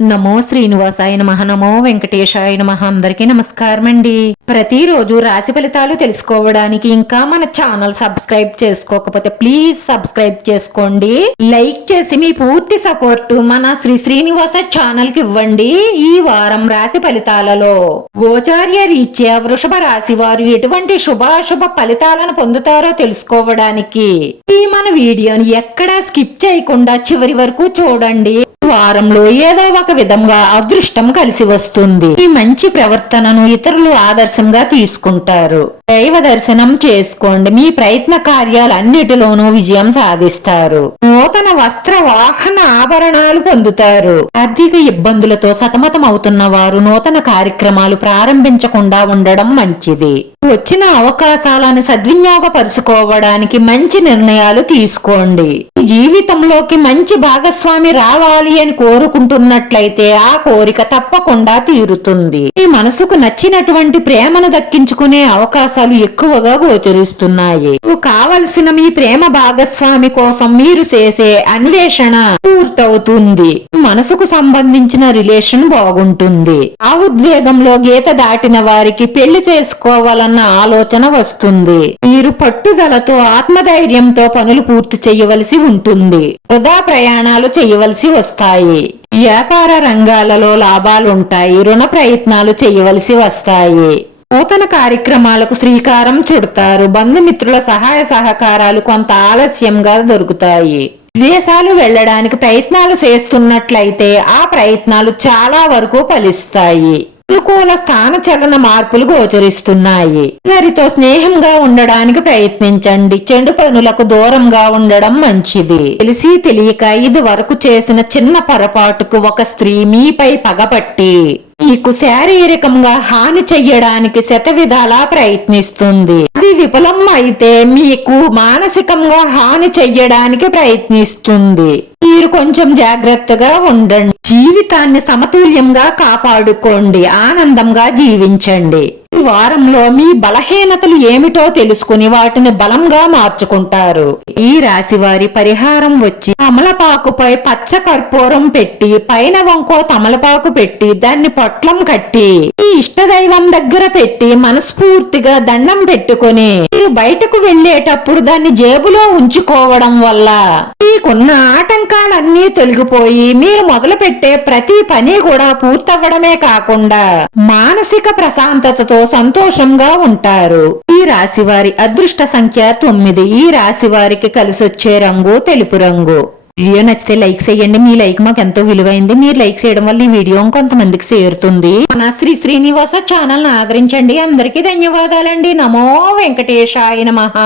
నమో శ్రీనివాసాయ నమః. నమో వెంకటేశాయ నమః. అందరికీ నమస్కారం అండి. ప్రతిరోజు రాశి ఫలితాలు తెలుసుకోవడానికి ఇంకా మన ఛానల్ సబ్స్క్రైబ్ చేసుకోకపోతే ప్లీజ్ సబ్స్క్రైబ్ చేసుకోండి. లైక్ చేసి మీ పూర్తి సపోర్ట్ మన శ్రీనివాస ఛానల్ కి ఇవ్వండి. ఈ వారం రాశి ఫలితాలలో గోచార్య రీత్యా వృషభ రాశి వారు ఎటువంటి శుభాశుభ ఫలితాలను పొందుతారో తెలుసుకోవడానికి ఈ మన వీడియోని ఎక్కడా స్కిప్ చేయకుండా చివరి వరకు చూడండి. వారంలో ఏదో ఒక విధంగా అదృష్టం కలిసి వస్తుంది. ఈ మంచి ప్రవర్తనను ఇతరులు ఆదర్శంగా తీసుకుంటారు. దైవ దర్శనం చేసుకోండి. మీ ప్రయత్న కార్యాలన్నిటిలోనూ విజయం సాధిస్తారు. నూతన వస్త్ర వాహన ఆభరణాలు పొందుతారు. ఆర్థిక ఇబ్బందులతో సతమతం అవుతున్న వారు నూతన కార్యక్రమాలు ప్రారంభించకుండా ఉండడం మంచిది. వచ్చిన అవకాశాలను సద్వినియోగపరుచుకోవడానికి మంచి నిర్ణయాలు తీసుకోండి. జీవితంలోకి మంచి భాగస్వామి రావాలి అని కోరుకుంటున్నట్లయితే ఆ కోరిక తప్పకుండా తీరుతుంది. మీ మనసుకు నచ్చినటువంటి ప్రేమను దక్కించుకునే అవకాశాలు ఎక్కువగా గోచరిస్తున్నాయి. కావలసిన మీ ప్రేమ భాగస్వామి కోసం మీరు చేసే అన్వేషణ పూర్తవుతుంది. మనసుకు సంబంధించిన రిలేషన్ బాగుంటుంది. ఆ ఉద్వేగంలో గీత దాటిన వారికి పెళ్లి చేసుకోవాలన్న ఆలోచన వస్తుంది. మీరు పట్టుదలతో ఆత్మధైర్యంతో పనులు పూర్తి చేయవలసి ఉంటుంది. వృధా ప్రయాణాలు చేయవలసి వస్తాయి. వ్యాపార రంగాలలో లాభాలుంటాయి. రుణ ప్రయత్నాలు చేయవలసి వస్తాయి. నూతన కార్యక్రమాలకు శ్రీకారం చుడతారు. బంధుమిత్రుల సహాయ సహకారాలు కొంత ఆలస్యంగా దొరుకుతాయి. విదేశాలు వెళ్లడానికి ప్రయత్నాలు చేస్తున్నట్లయితే ఆ ప్రయత్నాలు చాలా వరకు ఫలిస్తాయి. అనుకూల స్థాన చలన మార్పులు గోచరిస్తున్నాయి. వారితో స్నేహంగా ఉండడానికి ప్రయత్నించండి. చెడు పనులకు దూరంగా ఉండడం మంచిది. తెలిసి తెలియక ఇది వరకు చేసిన చిన్న పొరపాటుకు ఒక స్త్రీ మీపై పగపట్టి మీకు శారీరకంగా హాని చెయ్యడానికి శతవిధాలా ప్రయత్నిస్తుంది. అది విఫలం అయితే మీకు మానసికంగా హాని చెయ్యడానికి ప్రయత్నిస్తుంది. మీరు కొంచెం జాగ్రత్తగా ఉండండి. జీవితాన్ని సమతుల్యంగా కాపాడుకోండి. ఆనందంగా జీవించండి. ఈ వారంలో మీ బలహీనతలు ఏమిటో తెలుసుకుని వాటిని బలంగా మార్చుకుంటారు. ఈ రాశి వారి పరిహారం వచ్చి తమలపాకుపై పచ్చ కర్పూరం పెట్టి పైన వంకో తమలపాకు పెట్టి దాన్ని పొట్లం కట్టి ఈ ఇష్టదైవం దగ్గర పెట్టి మనస్ఫూర్తిగా దండం పెట్టుకుని మీరు బయటకు వెళ్లేటప్పుడు దాన్ని జేబులో ఉంచుకోవడం వల్ల మీకున్న ఆటంకాలన్నీ తొలగిపోయి మీరు మొదలు పెట్టే ప్రతి పని కూడా పూర్తవ్వడమే కాకుండా మానసిక ప్రశాంతతతో సంతోషంగా ఉంటారు. ఈ రాశి వారి అదృష్ట సంఖ్య 9. ఈ రాశి వారికి కలిసొచ్చే రంగు తెలుపు రంగు. వీడియో నచ్చితే లైక్ చేయండి. మీ లైక్ మాకు ఎంతో విలువైంది. మీరు లైక్ చేయడం వల్ల ఈ వీడియో కొంతమందికి చేరుతుంది. మన శ్రీనివాస ఛానల్ ని ఆదరించండి. అందరికీ ధన్యవాదాలండి. నమో వెంకటేశాయ నమః.